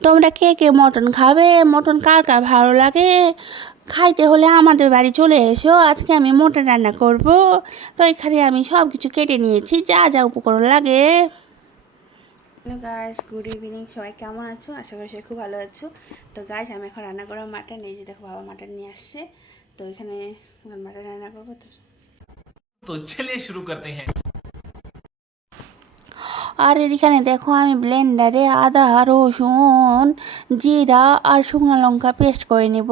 তোমরা কে কে মটন খাবে? মটন কার কার ভালো লাগে? খাইতে হলে আমাদের বাড়ি চলে এসো, আজকে আমি মটন রান্না করব। তো এখানে আমি সব কিছু কেটে নিয়েছি, যা যা উপকরণ লাগে। Hello guys, good evening. সবাই কেমন আছো? আশা করি সবাই খুব ভালো আছো। তো গাইস, আমি এখন রান্না করবো মাটন। এই যে দেখো, বাবা মাটন নিয়ে আসছে। তো এখানে মাটন রান্না করবো। तो चलिए शुरू करते हैं। আর এখানে দেখো, আমি ব্লেন্ডারে আদা, রসুন, জিরা আর শুকনো লঙ্কা পেস্ট করে নিব।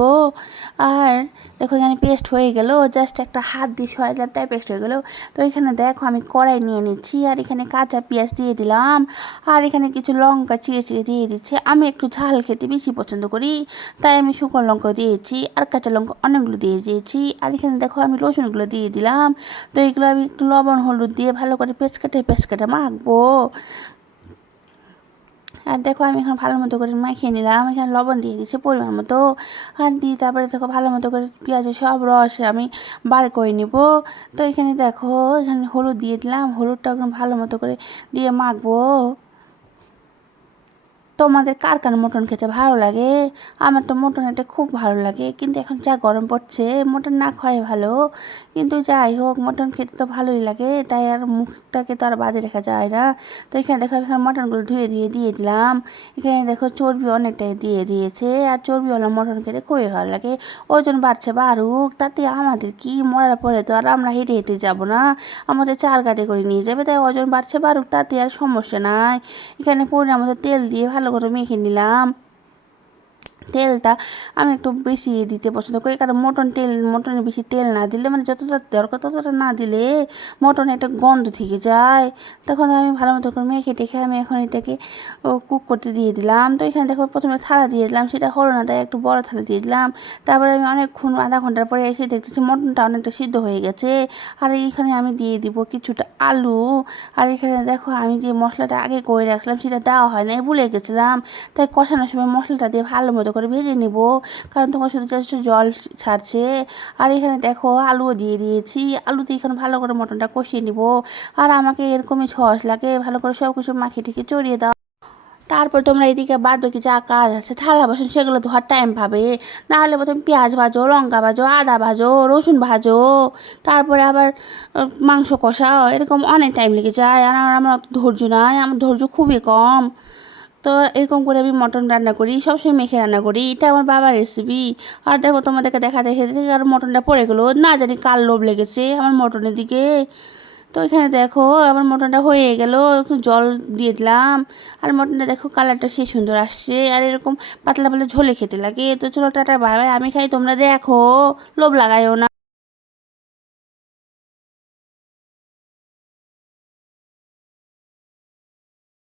আর দেখো, এখানে পেস্ট হয়ে গেল, জাস্ট একটা হাত দিয়ে সরাইলাম, তাই পেস্ট হয়ে গেল। তো এখানে দেখো, আমি কড়াই নিয়ে নিচ্ছি, আর এখানে কাঁচা পেঁয়াজ দিয়ে দিলাম। আর এখানে কিছু লঙ্কা চিড়ে চিড়ে দিয়ে দিচ্ছি। আমি একটু ঝাল খেতে বেশি পছন্দ করি, তাই আমি শুকনো লঙ্কা দিয়েছি, আর কাঁচা লঙ্কা অনেকগুলো দিয়ে দিয়েছি। আর এখানে দেখো, আমি রসুনগুলো দিয়ে দিলাম। তো এগুলো আমি একটু লবণ হলুদ দিয়ে ভালো করে পেস্ট কেটে মাখবো। আর দেখো, আমি এখন ভালো মতো করে মাখিয়ে নিলাম। এখানে লবণ দিয়ে দিচ্ছি পরিমাণ মতো। আর দিয়ে তারপরে দেখো, ভালো মতো করে পেঁয়াজের সব রস আমি বার করে নিব। তো এখানে দেখো, এখানে হলুদ দিয়ে দিলাম। হলুদটা এখন ভালো মতো করে দিয়ে মাখবো। তোমাদের কার কার মটন খেতে ভালো লাগে? আমার তো মটন এটা খুব ভালো লাগে, কিন্তু এখন যা গরম পড়ছে, মটন না খাওয়াই ভালো। কিন্তু যাই হোক, মটন খেতে তো ভালোই লাগে, তাই আর মুখটাকে তো আর বাদে রেখা যায় না। তো এখানে দেখো, এখানে মটনগুলো ধুয়ে ধুয়ে দিয়ে দিলাম। এখানে দেখো, চর্বি অনেকটাই দিয়ে দিয়েছে, আর চর্বিওয়ালা মটন খেতে খুবই ভালো লাগে। ওজন বাড়ছে বাড়ুক, তাতে আমাদের কি? মরার পরে তো আর আমরা হেঁটে হেঁটে যাবো না, আমাদের চার গাড়ি করে নিয়ে যাবে, তাই ওজন বাড়ছে বাড়ুক, তাতে আর সমস্যা নাই। এখানে পরিমাণ মতো তেল দিয়ে ভালো করে মেখে নিলাম। তেলটা আমি একটু বেশি দিতে পছন্দ করি, কারণ মটনে বেশি তেল না দিলে, মানে যতটা দরকার ততটা না দিলে মটনে একটা গন্ধ থেকে যায়। তখন আমি ভালো মতো করে মেখে টেখে আমি এখন এটাকে কুক করতে দিয়ে দিলাম। তো এখানে দেখো, প্রথমে থালা দিয়ে দিলাম, সেটা হলো না, তাই একটু বড় থালা দিয়ে দিলাম। তারপরে আমি অনেকক্ষণ আধা ঘন্টার পরে এসে দেখতেছি মটনটা অনেকটা সিদ্ধ হয়ে গেছে। আর এইখানে আমি দিয়ে দিব কিছুটা আলু। আর এখানে দেখো, আমি যে মশলাটা আগে করে রাখলাম সেটা দেওয়া হয় না, ভুলে গেছিলাম। তাই কষানোর সময় মশলাটা দিয়ে ভালো মতো করে ভেজে নিব, কারণ তোমার শুধু জাস্ট জল ছাড়ছে। আর এখানে দেখো, আলুও দিয়ে দিয়েছি। আলুতে এখানে ভালো করে মটনটা কষিয়ে নিব। আর আমাকে এরকমই সস লাগে, ভালো করে সব কিছু মাখিয়ে টিকে চড়িয়ে দাও। তারপর তোমরা এদিকে বাদ বাকি যা কাজ আছে, থালা বাসন, সেগুলো ধোয়ার টাইম পাবে। নাহলে প্রথমে পেঁয়াজ ভাজো, লঙ্কা ভাজো, আদা ভাজো, রসুন ভাজো, তারপরে আবার মাংস কষাও, এরকম অনেক টাইম লেগে যায়। আর আমার অত ধৈর্য নাই, আমার ধৈর্য খুবই কম। তো এরকম করে আমি মটন রান্না করি, সবসময় মেখে রান্না করি, এটা আমার বাবার রেসিপি। আর দেখো, তোমাদেরকে দেখা দেখে দেখে আর মটনটা পড়ে গেলো, না জানি কার লোভ লেগেছে আমার মটনের দিকে। তো এখানে দেখো, আমার মটনটা হয়ে গেল, একটু জল দিয়ে দিলাম। আর মটনটা দেখো, কালারটা সে সুন্দর আসছে, আর এরকম পাতলা পাতলা ঝোলে খেতে লাগে। তো চলো, টাটা বাই বাই, আমি খাই, তোমরা দেখো, লোভ লাগাইও না।